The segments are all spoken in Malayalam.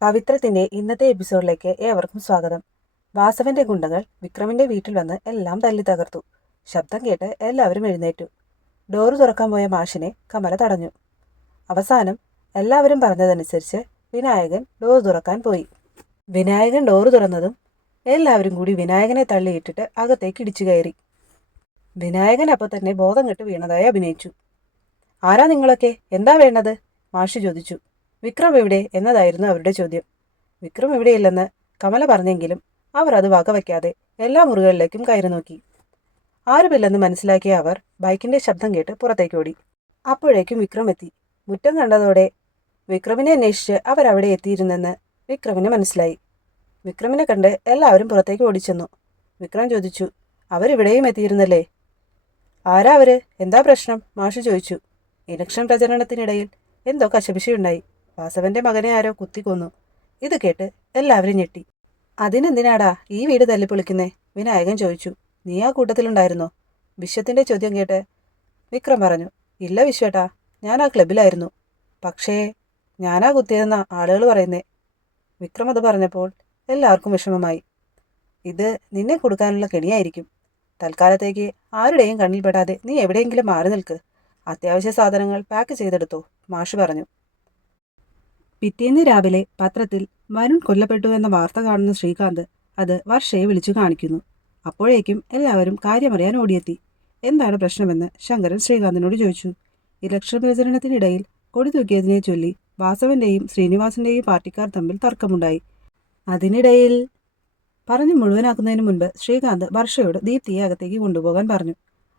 പവിത്രത്തിന്റെ ഇന്നത്തെ എപ്പിസോഡിലേക്ക് ഏവർക്കും സ്വാഗതം. വാസവന്റെ ഗുണ്ടകൾ വിക്രമിന്റെ വീട്ടിൽ വന്ന് എല്ലാം തല്ലി തകർത്തു. ശബ്ദം കേട്ട് എല്ലാവരും എഴുന്നേറ്റു. ഡോറ് തുറക്കാൻ പോയ മാഷിനെ കമല തടഞ്ഞു. അവസാനം എല്ലാവരും പറഞ്ഞതനുസരിച്ച് വിനായകൻ ഡോർ തുറക്കാൻ പോയി. വിനായകൻ ഡോറ് തുറന്നതും എല്ലാവരും കൂടി വിനായകനെ തള്ളിയിട്ടിട്ട് അകത്തേക്ക് ഇടിച്ചു കയറി. വിനായകൻ അപ്പോൾ തന്നെ ബോധം കെട്ട് വീണതായി അഭിനയിച്ചു. ആരാ നിങ്ങളൊക്കെ? എന്താ വേണ്ടത്? മാഷ് ചോദിച്ചു. വിക്രം എവിടെ എന്നതായിരുന്നു അവരുടെ ചോദ്യം. വിക്രം എവിടെയില്ലെന്ന് കമല പറഞ്ഞെങ്കിലും അവർ അത് വകവയ്ക്കാതെ എല്ലാ മുറികളിലേക്കും കയറി നോക്കി. ആരുമില്ലെന്ന് മനസ്സിലാക്കിയ അവർ ബൈക്കിന്റെ ശബ്ദം കേട്ട് പുറത്തേക്ക് ഓടി. അപ്പോഴേക്കും വിക്രം എത്തി. മുറ്റം കണ്ടതോടെ വിക്രമിനെ അന്വേഷിച്ച് അവരവിടെ എത്തിയിരുന്നെന്ന് വിക്രമിന് മനസ്സിലായി. വിക്രമിനെ കണ്ട് എല്ലാവരും പുറത്തേക്ക് ഓടിച്ചെന്നു. വിക്രം ചോദിച്ചു, അവരിവിടെയും എത്തിയിരുന്നല്ലേ? ആരാ അവര്? എന്താ പ്രശ്നം? മാഷ് ചോദിച്ചു. ഇലക്ഷൻ പ്രചരണത്തിനിടയിൽ എന്തോ കശപിശയുണ്ടായി. വാസവന്റെ മകനെ ആരോ കുത്തിക്കൊന്നു. ഇത് കേട്ട് എല്ലാവരും ഞെട്ടി. അതിനെന്തിനാടാ ഈ വീട് തല്ലിപ്പൊളിക്കുന്നേ? വിനായകൻ ചോദിച്ചു. നീ ആ കൂട്ടത്തിലുണ്ടായിരുന്നോ? വിശ്വത്തിന്റെ ചോദ്യം കേട്ട് വിക്രം പറഞ്ഞു, ഇല്ല വിശ്വേട്ടാ, ഞാൻ ആ ക്ലബിലായിരുന്നു. പക്ഷേ ഞാനാ കുത്തിയതെന്നാ ആളുകൾ പറയുന്നേ. വിക്രം അത് പറഞ്ഞപ്പോൾ എല്ലാവർക്കും വിഷമമായി. ഇത് നിന്നെ കൊടുക്കാനുള്ള കെണിയായിരിക്കും. തൽക്കാലത്തേക്ക് ആരുടെയും കണ്ണിൽപ്പെടാതെ നീ എവിടെയെങ്കിലും മാറി നിൽക്ക്. അത്യാവശ്യ സാധനങ്ങൾ പാക്ക് ചെയ്തെടുത്തോ, മാഷ് പറഞ്ഞു. പിറ്റേന്ന് രാവിലെ പത്രത്തിൽ വരുൺ കൊല്ലപ്പെട്ടു എന്ന വാർത്ത കാണുന്ന ശ്രീകാന്ത് അത് വർഷയെ വിളിച്ചു കാണിക്കുന്നു. അപ്പോഴേക്കും എല്ലാവരും കാര്യമറിയാൻ ഓടിയെത്തി. എന്താണ് പ്രശ്നമെന്ന് ശങ്കരൻ ശ്രീകാന്തിനോട് ചോദിച്ചു. ഇലക്ഷൻ പ്രചരണത്തിനിടയിൽ കൊടി തൂക്കിയതിനെ ചൊല്ലി വാസവന്റെയും ശ്രീനിവാസന്റെയും പാർട്ടിക്കാർ തമ്മിൽ തർക്കമുണ്ടായി. അതിനിടയിൽ പറഞ്ഞു മുഴുവനാക്കുന്നതിന് മുൻപ് ശ്രീകാന്ത് വർഷയോട് ദീപ്തിയെ അകത്തേക്ക് കൊണ്ടുപോകാൻ പറഞ്ഞു.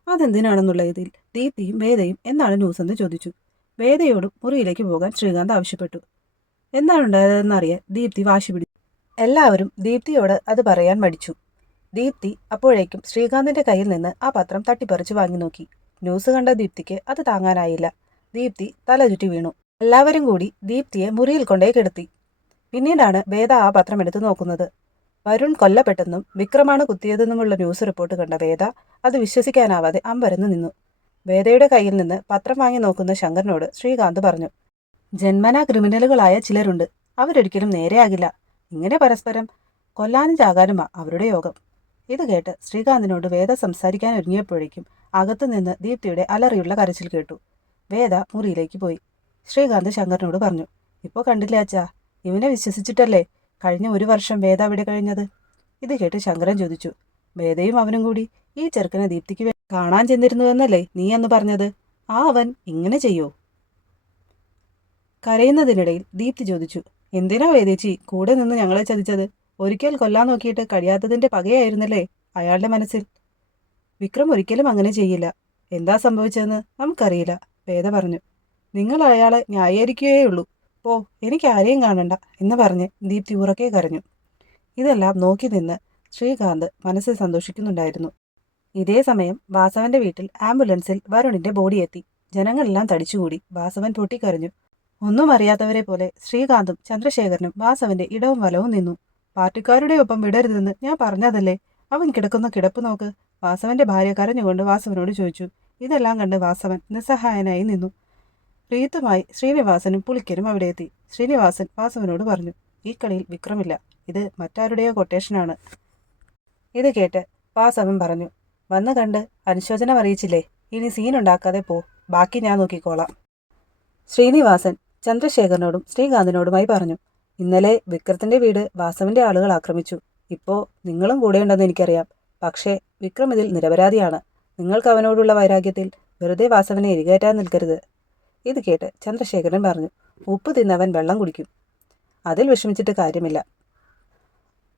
അതെന്തിനാണെന്നുള്ളതിൽ ദീപ്തിയും വേദയും എന്താണ് ന്യൂസ് എന്ന് ചോദിച്ചു. വേദയോടും മുറിയിലേക്ക് പോകാൻ ശ്രീകാന്ത് ആവശ്യപ്പെട്ടു. എന്താണുണ്ടായതെന്നറിയാൻ ദീപ്തി വാശി പിടിച്ചു. എല്ലാവരും ദീപ്തിയോട് അത് പറയാൻ മടിച്ചു. ദീപ്തി അപ്പോഴേക്കും ശ്രീകാന്തിന്റെ കയ്യിൽ നിന്ന് ആ പത്രം തട്ടിപ്പറിച്ച് വാങ്ങി നോക്കി. ന്യൂസ് കണ്ട ദീപ്തിക്ക് അത് താങ്ങാനായില്ല. ദീപ്തി തലചുറ്റി വീണു. എല്ലാവരും കൂടി ദീപ്തിയെ മുറിയിൽ കൊണ്ടേ കിടത്തി. പിന്നീടാണ് വേദ ആ പത്രം എടുത്തു നോക്കുന്നത്. വരുൺ കൊല്ലപ്പെട്ടെന്നും വിക്രമാണ് കുത്തിയതെന്നുമുള്ള ന്യൂസ് റിപ്പോർട്ട് കണ്ട വേദ അത് വിശ്വസിക്കാനാവാതെ അമ്പരന്ന് നിന്നു. വേദയുടെ കയ്യിൽ നിന്ന് പത്രം വാങ്ങി നോക്കുന്ന ശങ്കരനോട് ശ്രീകാന്ത് പറഞ്ഞു, ജന്മനാ ക്രിമിനലുകളായ ചിലരുണ്ട്. അവരൊരിക്കലും നേരെയാകില്ല. ഇങ്ങനെ പരസ്പരം കൊല്ലാനും ചാകാനുമാ അവരുടെ യോഗം. ഇത് കേട്ട് ശ്രീകാന്തിനോട് വേദ സംസാരിക്കാൻ ഒരുങ്ങിയപ്പോഴേക്കും അകത്തുനിന്ന് ദീപ്തിയുടെ അലറിയുള്ള കരച്ചിൽ കേട്ടു. വേദ മുറിയിലേക്ക് പോയി. ശ്രീകാന്ത് ശങ്കരനോട് പറഞ്ഞു, ഇപ്പോൾ കണ്ടില്ലേ അച്ഛാ, ഇവനെ വിശ്വസിച്ചിട്ടല്ലേ കഴിഞ്ഞ 1 വർഷം വേദ അവിടെ കഴിഞ്ഞത്? ഇത് കേട്ട് ശങ്കരൻ ചോദിച്ചു, വേദയും അവനും കൂടി ഈ ചെറുക്കനെ ദീപ്തിക്ക് കാണാൻ ചെന്നിരുന്നുവെന്നല്ലേ നീ എന്ന് പറഞ്ഞത്? ആ അവൻ ഇങ്ങനെ ചെയ്യോ? കരയുന്നതിനിടയിൽ ദീപ്തി ചോദിച്ചു, എന്തിനാ വേദേച്ചി കൂടെ നിന്ന് ഞങ്ങളെ ചതിച്ചത്? ഒരിക്കൽ കൊല്ലാൻ നോക്കിയിട്ട് കഴിയാത്തതിന്റെ പകയായിരുന്നല്ലേ അയാളുടെ മനസ്സിൽ? വിക്രം ഒരിക്കലും അങ്ങനെ ചെയ്യില്ല. എന്താ സംഭവിച്ചതെന്ന് നമുക്കറിയില്ല, വേദ പറഞ്ഞു. നിങ്ങൾ അയാളെ ന്യായീകരിക്കുകയുള്ളൂ. പോ, എനിക്ക് ആരെയും കാണണ്ട എന്ന് പറഞ്ഞ് ദീപ്തി ഉറക്കെ കരഞ്ഞു. ഇതെല്ലാം നോക്കി നിന്ന് ശ്രീകാന്ത് മനസ്സിൽ സന്തോഷിക്കുന്നുണ്ടായിരുന്നു. ഇതേ സമയം വാസവന്റെ വീട്ടിൽ ആംബുലൻസിൽ വരുണിന്റെ ബോഡി എത്തി. ജനങ്ങളെല്ലാം തടിച്ചുകൂടി. വാസവൻ പൊട്ടിക്കരഞ്ഞു. ഒന്നും അറിയാത്തവരെ പോലെ ശ്രീകാന്തും ചന്ദ്രശേഖരനും വാസവന്റെ ഇടവും വലവും നിന്നു. പാർട്ടിക്കാരുടെ ഒപ്പം വിടരുതെന്ന് ഞാൻ പറഞ്ഞതല്ലേ? അവൻ കിടക്കുന്ന കിടപ്പ് നോക്ക്, വാസവന്റെ ഭാര്യ കരഞ്ഞുകൊണ്ട് വാസവനോട് ചോദിച്ചു. ഇതെല്ലാം കണ്ട് വാസവൻ നിസ്സഹായനായി നിന്നു. റീത്തുമായി ശ്രീനിവാസനും പുളിക്കനും അവിടെ എത്തി. ശ്രീനിവാസൻ വാസവനോട് പറഞ്ഞു, ഈ കളിയിൽ വിക്രമില്ല, ഇത് മറ്റാരുടെയോ കൊട്ടേഷനാണ്. ഇത് കേട്ട് വാസവൻ പറഞ്ഞു, വന്ന് കണ്ട് അനുശോചനം അറിയിച്ചില്ലേ, ഇനി സീനുണ്ടാക്കാതെ പോ, ബാക്കി ഞാൻ നോക്കിക്കോളാം. ശ്രീനിവാസൻ ചന്ദ്രശേഖരനോടും ശ്രീകാന്തിനോടുമായി പറഞ്ഞു, ഇന്നലെ വിക്രത്തിന്റെ വീട് വാസവന്റെ ആളുകൾ ആക്രമിച്ചു. ഇപ്പോൾ നിങ്ങളും കൂടെയുണ്ടെന്ന് എനിക്കറിയാം. പക്ഷേ വിക്രം ഇതിൽ നിരപരാധിയാണ്. നിങ്ങൾക്ക് അവനോടുള്ള വൈരാഗ്യത്തിൽ വെറുതെ വാസവനെ എരികേറ്റാൻ നിൽക്കരുത്. ഇത് കേട്ട് ചന്ദ്രശേഖരൻ പറഞ്ഞു, ഉപ്പ് തിന്നവൻ വെള്ളം കുടിക്കും. അതിൽ വിഷമിച്ചിട്ട് കാര്യമില്ല.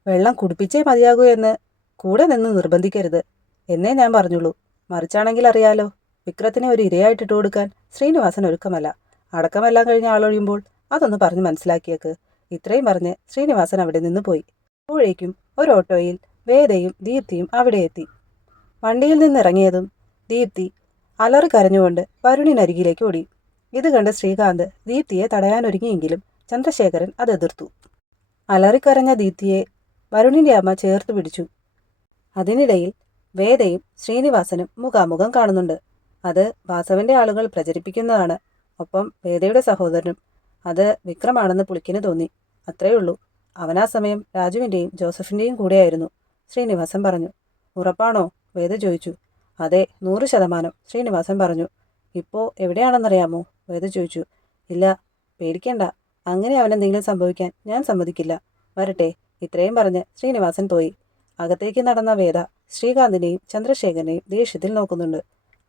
വെള്ളം കുടിപ്പിച്ചേ മതിയാകൂ എന്ന് കൂടെ നിന്ന് നിർബന്ധിക്കരുത് എന്നേ ഞാൻ പറഞ്ഞുള്ളൂ. മറിച്ചാണെങ്കിൽ അറിയാലോ, വിക്രത്തിനെ ഒരു ഇരയായിട്ടിട്ട് കൊടുക്കാൻ ശ്രീനിവാസൻ ഒരുക്കമല്ല. അടക്കമെല്ലാം കഴിഞ്ഞ് ആളൊഴിയുമ്പോൾ അതൊന്ന് പറഞ്ഞ് മനസ്സിലാക്കിയേക്ക്. ഇത്രയും പറഞ്ഞ് ശ്രീനിവാസൻ അവിടെ നിന്ന് പോയി. അപ്പോഴേക്കും ഒരു ഓട്ടോയിൽ വേദയും ദീപ്തിയും അവിടെ എത്തി. വണ്ടിയിൽ നിന്നിറങ്ങിയതും ദീപ്തി അലറി കരഞ്ഞുകൊണ്ട് വരുണിനരികിലേക്ക് ഓടി. ഇത് കണ്ട് ശ്രീകാന്ത് ദീപ്തിയെ തടയാനൊരുങ്ങിയെങ്കിലും ചന്ദ്രശേഖരൻ അത് എതിർത്തു. അലറിക്കരഞ്ഞ ദീപ്തിയെ വരുണിന്റെ അമ്മ ചേർത്ത് പിടിച്ചു. അതിനിടയിൽ വേദയും ശ്രീനിവാസനും മുഖാമുഖം കാണുന്നുണ്ട്. അത് വാസവന്റെ ആളുകൾ പ്രചരിപ്പിക്കുന്നതാണ്. ഒപ്പം വേദയുടെ സഹോദരനും. അത് വിക്രമാണെന്ന് പുളിക്കിന് തോന്നി. അത്രേ ഉള്ളൂ. അവനാ സമയം രാജുവിൻ്റെയും ജോസഫിൻ്റെയും കൂടെയായിരുന്നു. ശ്രീനിവാസൻ പറഞ്ഞു. ഉറപ്പാണോ? വേദ ചോദിച്ചു. അതെ, 100%, ശ്രീനിവാസൻ പറഞ്ഞു. ഇപ്പോൾ എവിടെയാണെന്നറിയാമോ? വേദ ചോദിച്ചു. ഇല്ല. പേടിക്കണ്ട. അങ്ങനെ അവനെന്തെങ്കിലും സംഭവിക്കാൻ ഞാൻ സമ്മതിക്കില്ല. വരട്ടെ. ഇത്രയും പറഞ്ഞ് ശ്രീനിവാസൻ പോയി. അകത്തേക്ക് നടന്ന വേദ ശ്രീകാന്തിനെയും ചന്ദ്രശേഖരനെയും ദേഷ്യത്തിൽ നോക്കുന്നുണ്ട്.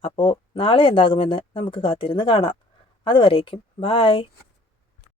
അപ്പോൾ നാളെ എന്താകുമെന്ന് നമുക്ക് കാത്തിരുന്ന് കാണാം. അതുവരേക്കും ബായ്.